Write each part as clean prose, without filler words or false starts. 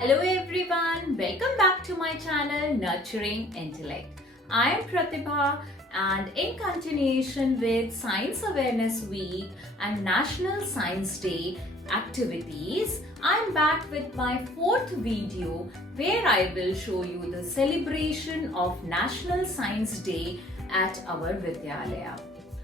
Hello everyone, welcome back to my channel Nurturing Intellect. I am Pratibha and in continuation with Science Awareness Week and National Science Day activities, I am back with my fourth video where I will show you the celebration of National Science Day at our Vidyalaya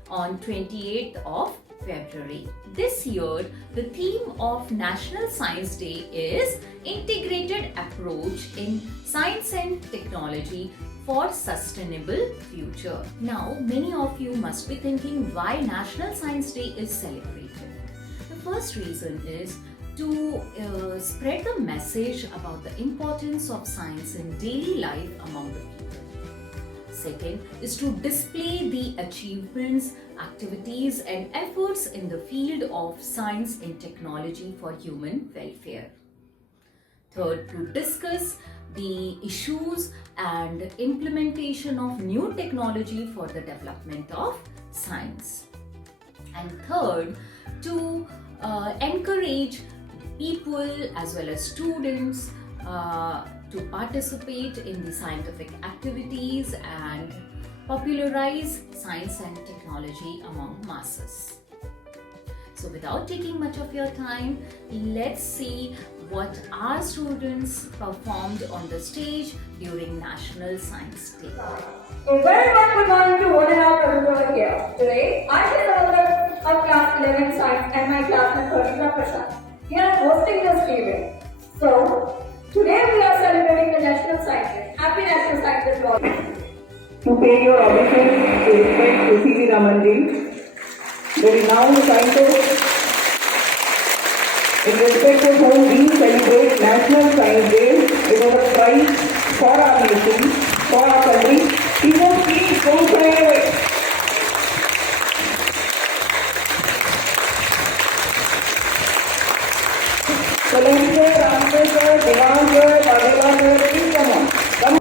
on 28th of February. This year, the theme of National Science Day is Integrated Approach in Science and Technology for Sustainable Future. Now, many of you must be thinking why National Science Day is celebrated. The first reason is to spread the message about the importance of science in daily life among the people. Second is to display the achievements, activities and efforts in the field of science and technology for human welfare. Third, to discuss the issues and implementation of new technology for the development of science. And third, to encourage people as well as students to participate in the scientific activities and popularize science and technology among masses. So without taking much of your time, let's see what our students performed on the stage during National Science Day. A very good morning to one and all over here. Today, I am the owner of class 11 science and my classmate Pratibha Prasad. We are hosting this event. So, today we are celebrating the National Science Day. Happy National Science Day to all. To pay your obeisance to respect to C.V. Raman ji, the renowned scientist, in respect of whom we celebrate National Science Day with our pride for our nation, for our country. He will please go forward. Kalan sir, Ramsar sir, Devan sir, Badela sir, please come on. Come.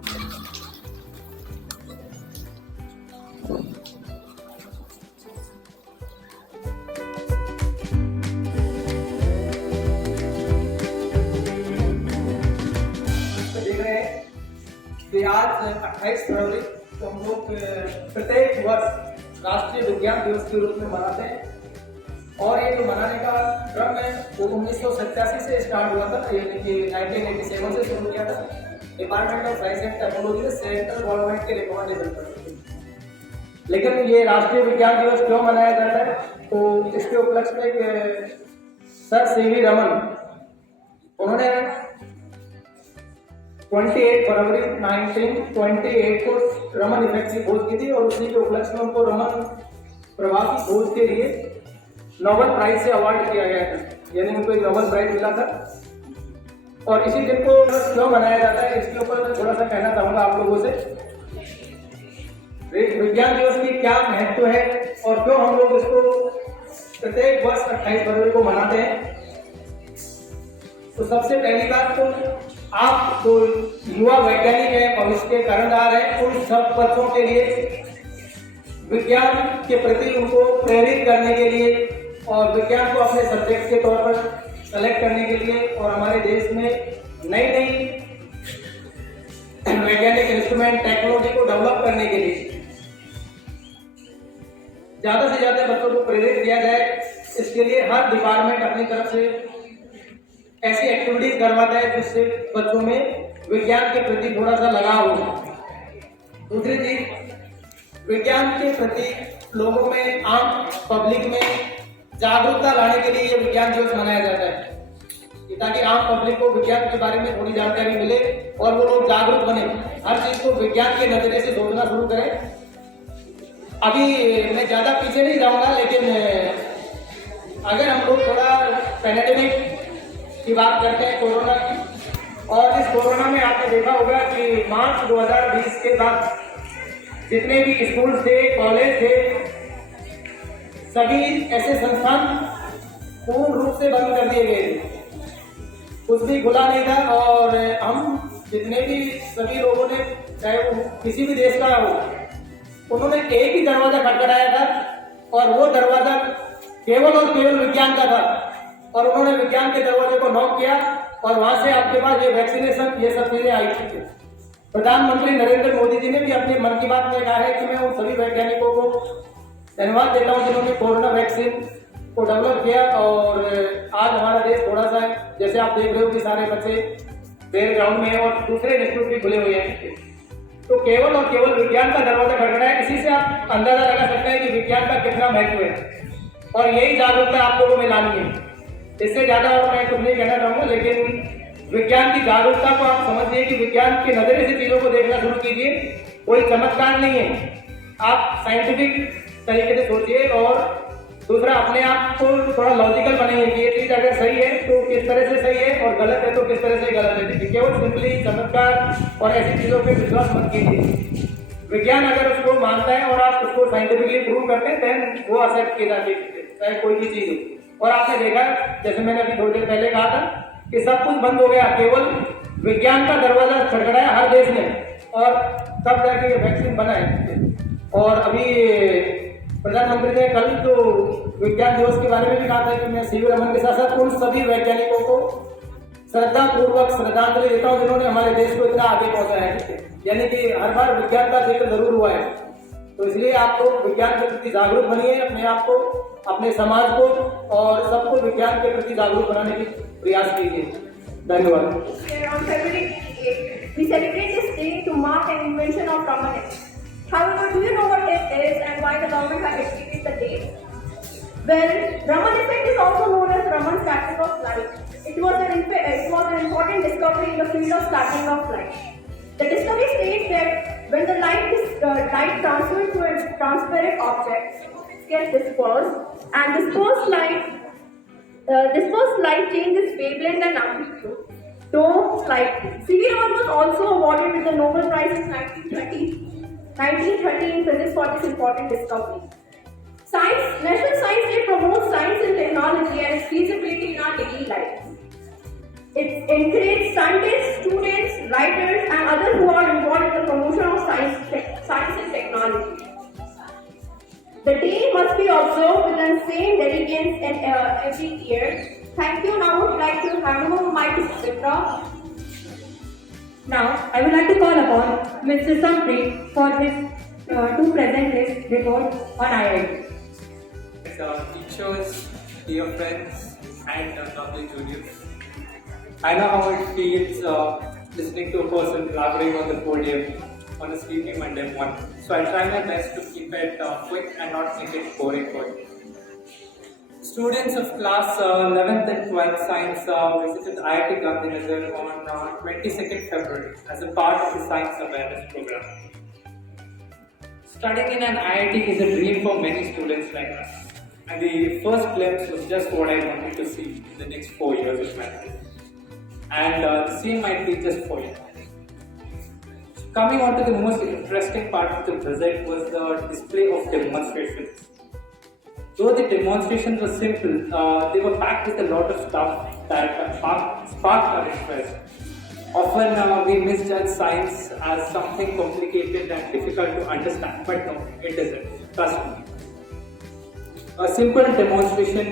देख रहे हैं कि आज 28 फरवरी को हम लोग प्रत्येक वर्ष राष्ट्रीय विज्ञान दिवस के रूप में मनाते हैं और ये जो मनाने का क्रम है वो 1987 से स्टार्ट हुआ था, यानी कि 1987 से शुरू किया था department of science and technology ने सेंट्रल गवर्नमेंट के रिकमेंडेशन पर। लेकिन ये राष्ट्रीय विज्ञान दिवस क्यों मनाया जाता है, तो इसके उपलक्ष्य में सर सीवी रमन उन्होंने 28 फरवरी 1928 को रमन इफेक्ट की खोज की थी और उसी के उपलक्ष्य में उनको रमन प्रभाव की खोज के लिए नोबेल प्राइज से अवार्ड किया गया था, यानी उनको एक नोबेल प्राइज मिला था। और इसी दिन को क्यों मनाया जाता है, इसके ऊपर मैं थोड़ा सा कहना चाहूंगा आप लोगों से। विज्ञान दिवस की क्या महत्व है और क्यों हम लोग इसको प्रत्येक वर्ष 28 फरवरी को मनाते हैं। तो सबसे पहली बात, तो आप जो युवा वैज्ञानिक हैं, भविष्य के कर्णधार हैं, उन सब बच्चों के लिए विज्ञान के प्रति उनको प्रेरित करने के लिए और विज्ञान को अपने सब्जेक्ट के तौर पर सेलेक्ट करने के लिए और हमारे देश में नई नई वैज्ञानिक इंस्ट्रूमेंट टेक्नोलॉजी को डेवलप करने के लिए ज्यादा से ज्यादा बच्चों को प्रेरित किया जाए। इसके लिए हर डिपार्टमेंट अपनी तरफ से ऐसी एक्टिविटीज करवाता है जिससे बच्चों में विज्ञान के प्रति थोड़ा सा लगाव हो। दूसरी चीज, विज्ञान के प्रति लोगों में, आम पब्लिक में जागरूकता लाने के लिए ये विज्ञान दिवस मनाया जाता है, ताकि आम पब्लिक को विज्ञान के बारे में थोड़ी जानकारी मिले और वो लोग जागरूक बने, हर चीज को विज्ञान के नजरिए से सोचना शुरू करें। अभी मैं ज्यादा पीछे नहीं जाऊंगा, लेकिन अगर हम लोग थोड़ा पैंडेमिक की बात करते हैं, कोरोना की, और इस कोरोना में आपने देखा होगा कि मार्च 2020 के बाद जितने भी स्कूल थे, कॉलेज थे, सभी ऐसे संस्थान पूर्ण रूप से बंद कर दिए गए थे, कुछ भी खुला नहीं था। और हम जितने भी सभी लोगों ने, चाहे वो किसी भी देश का हो, उन्होंने एक ही दरवाजा खटखटाया था और वो दरवाजा केवल और केवल विज्ञान का था। और उन्होंने विज्ञान के दरवाजे को नॉक किया और वहां से आपके पास ये वैक्सीनेशन ये सब चीजें आई थी। प्रधानमंत्री नरेंद्र मोदी जी ने भी अपने मन की बात में कहा है कि मैं उन सभी वैज्ञानिकों को धन्यवाद देता हूं जिन्होंने कोरोना वैक्सीन को डेवलप किया। और आज हमारा देश थोड़ा सा जैसे आप देख रहे हो कि सारे बच्चे प्ले ग्राउंड में है और दूसरे इंस्टीट्यूट भी खुले हुए हैं, तो केवल और केवल विज्ञान का दरवाजा खटखटा है। इसी से आप अंदाजा लगा सकते हैं कि विज्ञान का कितना महत्व है और यही जागरूकता आप लोगों में लानी है। इससे ज्यादा और मैं कुछ नहीं कहना चाहूंगा, लेकिन विज्ञान की जागरूकता को आप समझिए कि विज्ञान के नजरिए से चीजों को देखना शुरू कीजिए। कोई चमत्कार नहीं है, आप साइंटिफिक तरीके से सोचिए। और दूसरा, अपने आप को थोड़ा लॉजिकल बनाइए कि ये चीज अगर सही है तो किस तरह से सही है और गलत है तो किस तरह से गलत है। केवल सिंपली चमत्कार और ऐसी चीजों पे विश्वास मत कीजिए। विज्ञान अगर उसको मानता है और आप उसको साइंटिफिकली प्रूव करते हैं देन वो एक्सेप्ट की जाती है, चाहे कोई भी चीज हो। और आपने देखा, जैसे मैंने अभी थोड़ी देर पहले कहा था कि सब कुछ बंद हो गया, केवल विज्ञान का दरवाजा खटखटाया हर देश ने और तब जाके ये वैक्सीन बना है। और अभी प्रधानमंत्री ने कल तो विज्ञान दिवस के बारे में भी कहा था कि मैं सीवी रमन के साथ साथ उन सभी वैज्ञानिकों को श्रद्धा पूर्वक श्रद्धांजलि देता हूँ जिन्होंने हमारे देश को इतना आगे पहुंचाया है। यानी कि हर बार विज्ञान का जिक्र जरूर हुआ है, तो इसलिए आप लोग विज्ञान के प्रति जागरूक बनिए, अपने आप को, अपने समाज को और सबको विज्ञान के प्रति जागरूक बनाने की प्रयास कीजिए। धन्यवाद। On February 8th, we celebrate this day to mark an invention of Raman effect. However, do you know what it is and why the government has decreed the date? Well, Raman effect is also known as Raman scattering of light. It was an important discovery in the field of scattering of light. The discovery states that when the light transferred to a transparent object gets dispersed, and dispersed light changes wavelength and amplitude. Though slightly. C.V. Raman was also awarded with the Nobel Prize in 1930 in physics for this important discovery. National Science Day promotes science and technology and its feasibility in our daily life. It encourages scientists, students, writers, and others who are involved in the promotion of science and technology. The day must be observed with the same diligence every year. Thank you. Now I would like to hand over my mic to Pavitra. Now, I would like to call upon Mr. Samprit for his to present his report on IIT. Teachers, dear friends, and lovely juniors. I know how it feels listening to a person blabbering on the podium on a sleepy Monday morning. So I'll try my best to keep it quick and not make it boring for you. Students of class 11th and 12th science visited IIT Gandhinagar on 22nd February as a part of the Science Awareness Program. Studying in an IIT is a dream for many students like us. And the first glimpse was just what I wanted to see in the next 4 years of my life. And the same might be just for you. Coming on to the most interesting part of the visit was the display of demonstrations. Though the demonstrations were simple, they were packed with a lot of stuff that sparked our interest. Often we misjudge science as something complicated and difficult to understand, but no, it isn't. Trust me. A simple demonstration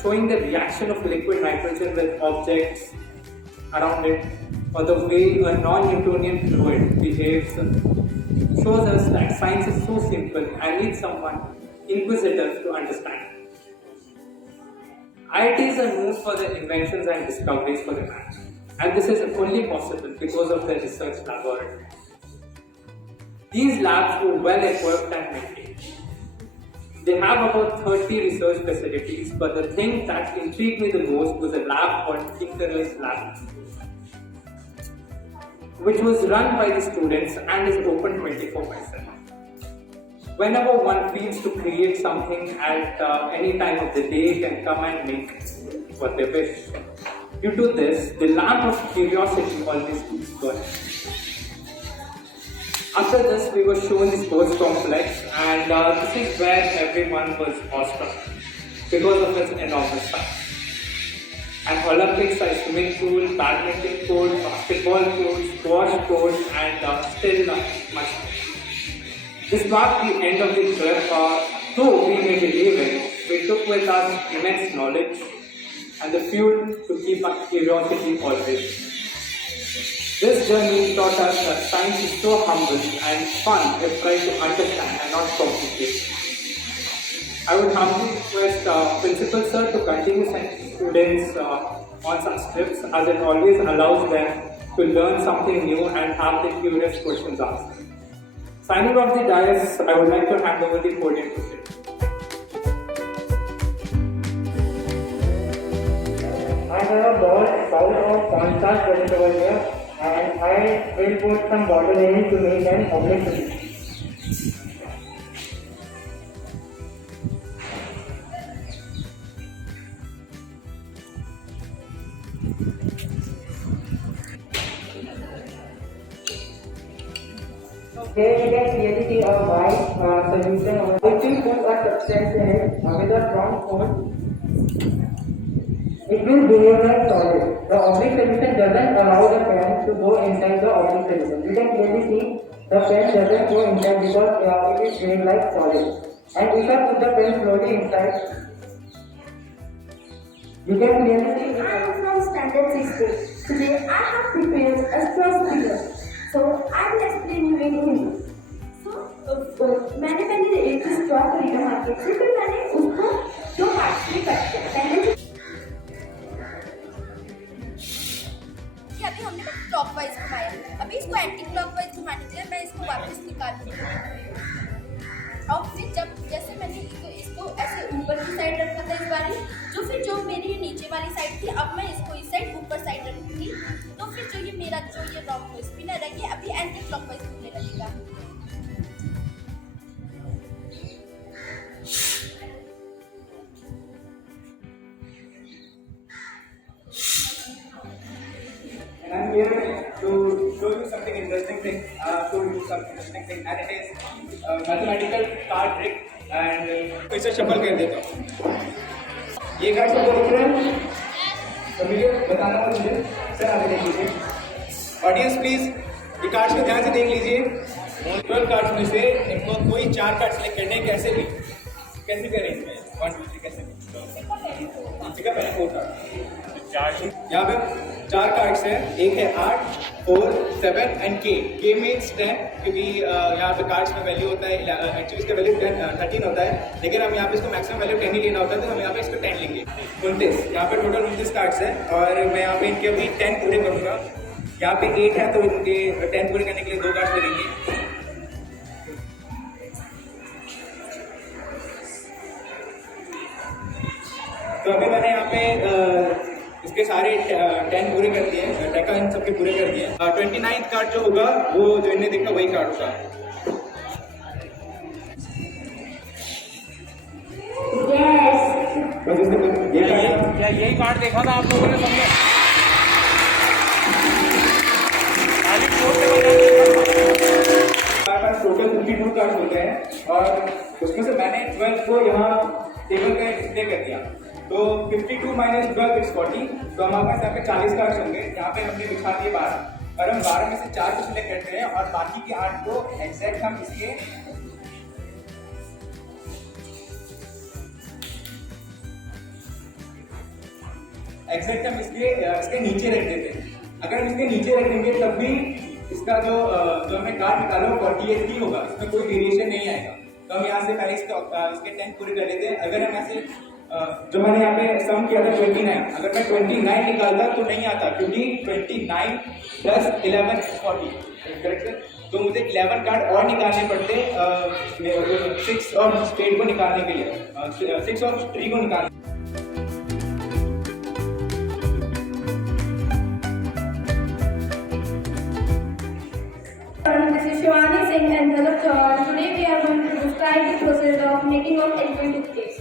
showing the reaction of liquid nitrogen with objects around it, or the way a non-Newtonian fluid behaves, shows us that science is so simple and needs someone inquisitive to understand. IITs are known for their inventions and discoveries for the man, and this is only possible because of their research laboratories. These labs were well equipped and maintained. They have about 30 research facilities, but the thing that intrigued me the most was a lab called Tinkerer's Lab, which was run by the students and is open 24/7. Whenever one feels to create something at any time of the day, can come and make what they wish. Due to this, the lamp of curiosity always keeps burning. After this, we were shown the sports complex, and this is where everyone was awestruck because of its enormous size. An Olympic-sized swimming pool, badminton court, basketball court, squash court, and still much more. This marked the end of the trip. Though we may believe it, we took with us immense knowledge, and the fuel to keep our curiosity always. This journey taught us that science is so humble and fun if tried to understand and not complicate. I would humbly request Principal Sir to continue sending students on some trips, as it always allows them to learn something new and have the curious questions asked. Signing off the dais, I would like to hand over the podium to Sid. I have a bowl of cornstarch present over here, and I will put some water in it to make an omelette recipe. Here you can clearly see a white solution of 15 foods are substance in it with a strong food. It will behave like solid. The oblique solution doesn't allow the pen to go inside the oblique solution. You can clearly see the pen doesn't go inside because it is behaving like solid. And if I put the pen slowly inside, you can clearly see. I am from Standard 6. Today I have prepared a straw speaker. So I will explain you in Hindi. So मैंने पहले एक straw खरीदा market से, फिर मैंने उसको 2 parts में cut किया. पहले कि अभी हमने क्लॉकवाइज घुमाया, अभी इसको एंटी क्लॉकवाइज घुमाने के लिए मैं इसको वापस निकालूंगी. और फिर जब जैसे मैंने इसको ऐसे ऊपर की साइड रखा था इस बार, जो मेरी नीचे वाली साइड थी, अब मैं इसको इस साइड ऊपर साइड रखूंगी. तो फिर जो ये रॉक स्पिनर है, ये अभी एंटी क्लॉकवाइज घूमने लगेगा. And I'm here to show you something interesting thing. And it is mathematical card trick. And इसे shuffle कर देता हूँ. ये कार्ड सबको दिख रहा है? सभी को बताना होगा मुझे. सर आगे देख लीजिए. ऑडियंस प्लीज ये कार्ड्स को ध्यान से देख लीजिए. 12 कार्ड्स में से इनको कोई 4 कार्ड सेलेक्ट करने हैं. कैसे करें इसमें 1 2 3 कैसे भी. ठीक है, पहले 4 कार्ड. यहाँ पे 4 कार्ड्स हैं. एक है 8, 4, 7 एंड के मीन्स 10, क्योंकि यहाँ पे कार्ड्स में वैल्यू होता है. एक्चुअली इसका वैल्यू 13 होता है, लेकिन हम यहाँ पे इसको मैक्सिमम वैल्यू 10 ही लेना होता है, तो हम यहाँ पे इसको 10 लेंगे. 29. यहाँ पे टोटल 29 कार्ड्स हैं और मैं यहाँ पे इनके अभी 10 पूरे करूँगा. यहाँ पे 8 है तो इनके 10 पूरे करने के लिए 2 कार्ड्स लगेंगे. तो अभी मैंने यहाँ पे इसके सारे 10 पूरे कर दिए, टेका इन सबके पूरे कर दिए. 29th कार्ड जो होगा वो जो इन्हें देखा वही कार्ड होगा. यही कार्ड देखा था आप लोगों ने सबने. हमारे पास टोटल 52 कार्ड होते हैं और उसमें से मैंने 12 को यहाँ टेबल पे डिस्प्ले कर दिया. तो 52 माइनस 12 इज 40. तो हमारे पास यहाँ पे 40 कार्ड्स होंगे. यहाँ पे हमने बिछा दिए 12 और हम 12 में से 4 को सिलेक्ट करते हैं और बाकी के 8 को एग्जैक्ट हम इसके इसके नीचे रख देते हैं. अगर हम इसके नीचे रख देंगे तब भी इसका जो हमने कार्ड निकाला वो 48 ही होगा, इसमें कोई वेरिएशन नहीं आएगा. तो हम यहाँ से पहले इसके 10 पूरे कर लेते हैं. अगर हम ऐसे जो मैंने यहाँ पे सम किया था 29, अगर मैं 29 निकालता तो नहीं आता, क्योंकि 29 प्लस 11 40 करेक्ट है. तो मुझे 11 कार्ड और निकालने पड़ते 6 और 8 को निकालने के लिए, 6 और 3 को निकालने. This is Shivani Singh and Jalab Chauhan. Today we are going to describe the process of making of elephant toothpaste.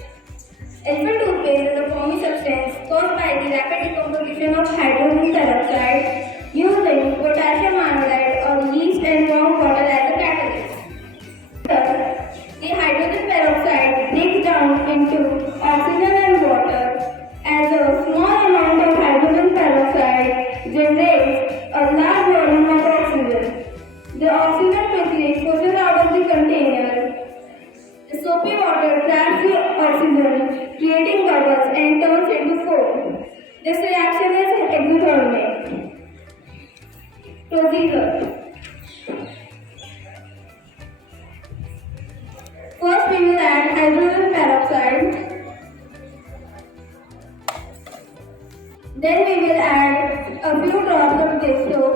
Elephant toothpaste is a foamy substance caused by the rapid decomposition of hydrogen peroxide using potassium iodide or yeast and warm water as a catalyst. The hydrogen peroxide breaks down into oxygen and water. As a small amount of hydrogen peroxide generates a large volume of oxygen. The oxygen quickly pushes out of the container. The soapy water traps the oxygen, creating bubbles and turns into foam. Procedure. First, we will add hydrogen peroxide. Then we will add a few drops of dish soap.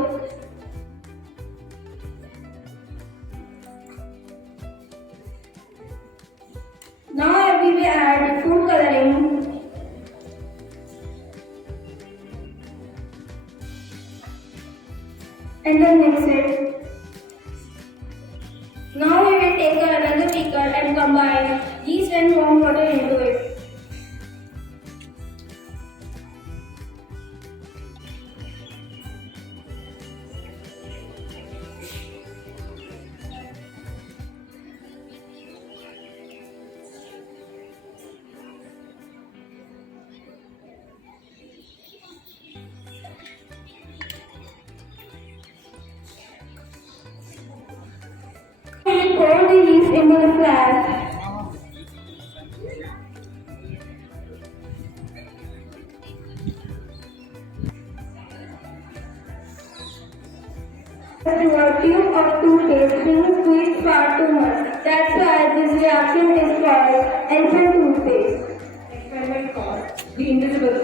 Now we will add food coloring. And then mix it. Now we will take another beaker and combine yeast and warm water into it. We pour the yeast into the flask. To a tube of toothpaste being squeezed far too much. That's why this reaction is called infant toothpaste. Experiment called the invisible.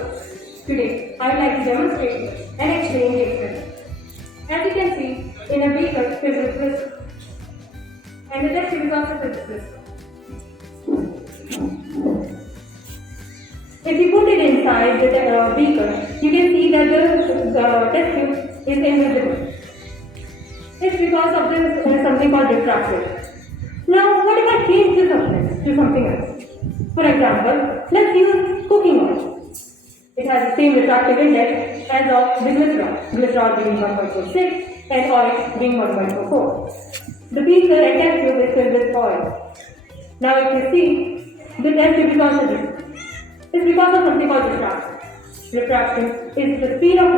Today, I would like to demonstrate and explain the experiment. As you can see, in a beaker filled with whisk, and the test tube is also filled with whisk. If you put it inside the beaker, you can see that the test tube is invisible. It's because of this something called diffraction. Now, what if I change this substance to something else? For example, let's use cooking oil. It has the same refractive index as of the glycerol being 1.46 and oil being 1.44. The beaker and test tube is filled with oil. Now, if you see, the test tube is also different. It's because of something called diffraction. Diffraction is the speed of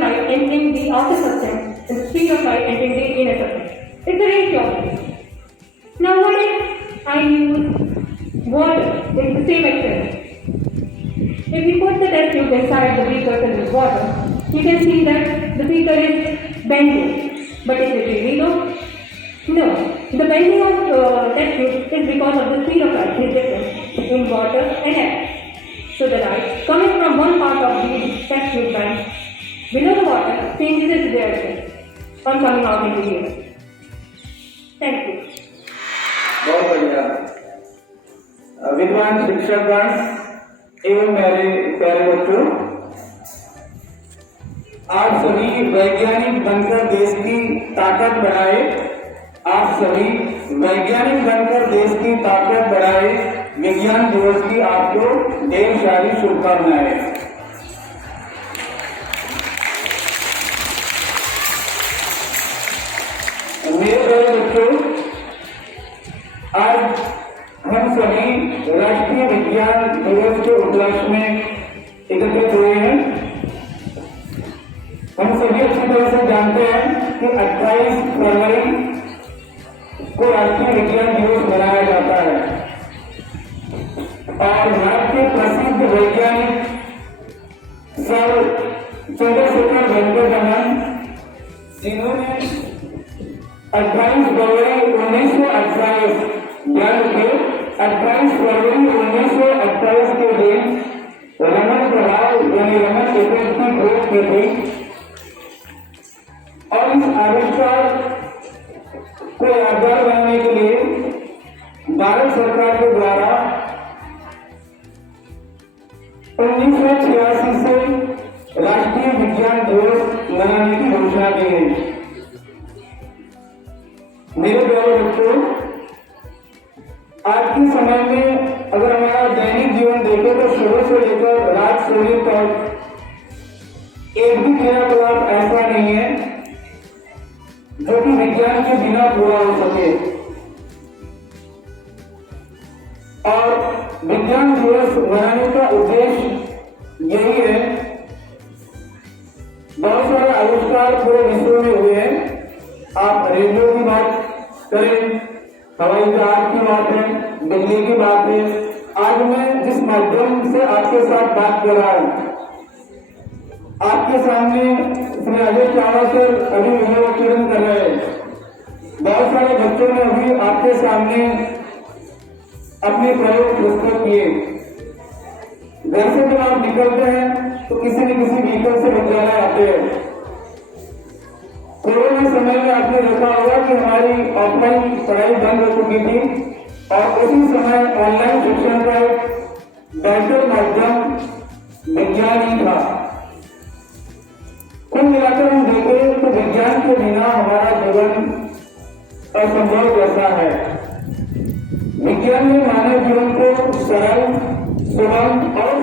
light entering the outer substance and the speed of light entering the inner substance. It's a ratio of this. Now what if I use water? It's the same experiment. If we put the test tube inside the beaker filled with water, you can see that the beaker is bending. But is it really though? No. The bending of test tube is because of the speed of light is different in water and air. So the light coming from one part of the test tube bend below the water changes its direction on coming out into the air. Thank you. बहुत बढ़िया। विद्वान शिक्षकगण एवं मेरे प्यारे बच्चों, आप सभी वैज्ञानिक बनकर देश की ताकत बढ़ाए। आप सभी वैज्ञानिक बनकर देश की ताकत बढ़ाए। विज्ञान दिवस की आपको ढेर सारी शुभकामनाएं। मेरे प्यारे बच्चों, आज हम सभी राष्ट्रीय विज्ञान दिवस के उपलक्ष्य में एकत्रित हुए हैं। हम सभी अच्छी तरह से जानते हैं कि 28 फरवरी को राष्ट्रीय विज्ञान दिवस मनाया जाता है और भारत के प्रसिद्ध वैज्ञानिक सर चंद्रशेखर वेंकटरमन, जिन्होंने 28 फरवरी 1928 यानी कि 28 फरवरी 1928 के दिन रमन प्रभाव यानी रमन इफेक्ट की खोज की थी और इस आविष्कार को यादगार बनाने के लिए भारत सरकार के द्वारा 1986 से राष्ट्रीय विज्ञान दिवस मनाने की घोषणा की गई। मेरे प्यारे बच्चों, आज के समय में अगर हमारा दैनिक जीवन देखें तो सुबह से लेकर रात सोने तक एक भी क्रियाकलाप ऐसा नहीं है जो कि विज्ञान के बिना पूरा हो सके। और विज्ञान दिवस मनाने का उद्देश्य यही है। बहुत सारे आविष्कार पूरे विश्व में हुए हैं। आप रेडियो की बात करें, हवाई जहाज की बात है, बिजली की बात है। आज मैं जिस माध्यम से आपके साथ बात कर रहा हूं, आपके सामने श्री राजेश चावला सर अभी वीडियो उत्तीर्ण कर रहे हैं। बहुत सारे बच्चों ने अभी आपके सामने अपने प्रयोग प्रस्तुत किए। घर से जब आप निकलते हैं तो किसी न किसी व्हीकल से विद्यालय आते हैं। कोरोना समय में आपने देखा होगा कि हमारी ऑफलाइन पढ़ाई बंद हो चुकी थी और उसी समय ऑनलाइन शिक्षण का एक बेहतर माध्यम विज्ञान ही था। कुल मिलाकर हम देखें तो विज्ञान के बिना हमारा जीवन असंभव जैसा है। विज्ञान ने मानव जीवन को सरल, सुगम और